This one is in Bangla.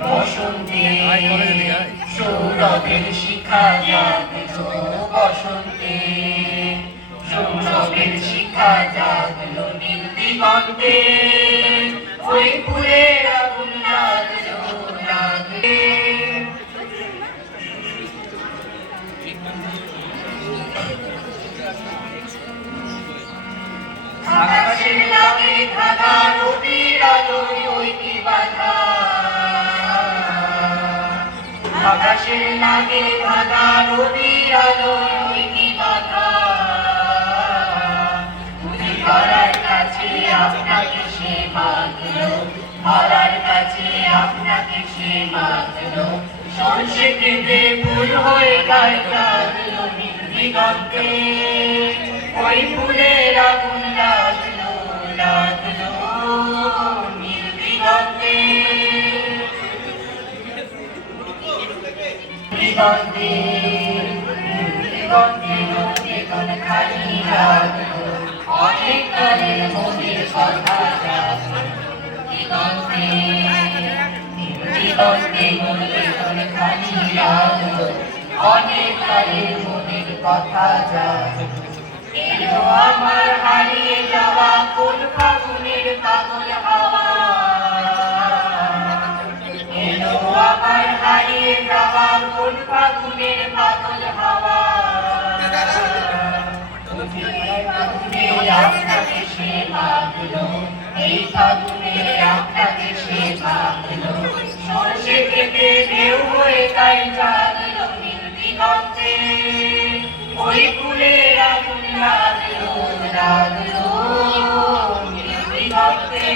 বসন্তে সৌরভের শিখা জাগলো, বসন্তে সৌরভের শিখা জাগলো, নীল দিগন্তে ওই ফুলের আগুন লাগলো লাগলে। আকাশের লাগে ধাঁধা, নদীর আলোয় ওই কি বাধা, আকাশের লাগে ধাঁধা, নদীর আলোয় ওই কি বাধা। ধরার কাছে আপনাকে সে বাঁধলো, ধরার কাছে আপনাকে সে বাঁধলো, সরষে কেঁদে ফুল হয়ে গায়ে লাগলো নীল দিগন্তে ওই ফুলের আগুন লাগলো লাগলো নীল দিগন্তে। দিগন্তে দিগন্তে নদী কোন খালি লাগলো, অনেক কালের মনের কথা জাগলো। দিগন্তে দিগন্তে নদী কোন খালি লাগলো, অনেক কালের মনের কথা জাগলো। এলো আমার হারিয়ে যাওয়া কোন ফাগুনের পাগল হাওয়া, এলো আমার হারিয়ে যাওয়া কোন ফাগুনের পাগল হাওয়া। আপনাকে সে ভাবলো, এই ফাগুনে আপনাকে সে ভাবলো, সরষে খেতে ঢেউ হয়ে গায়ে জাগলো নীল দিগন্তে ওই ফুলের আগুন লাগলো লাগলো নীল দিগন্তে।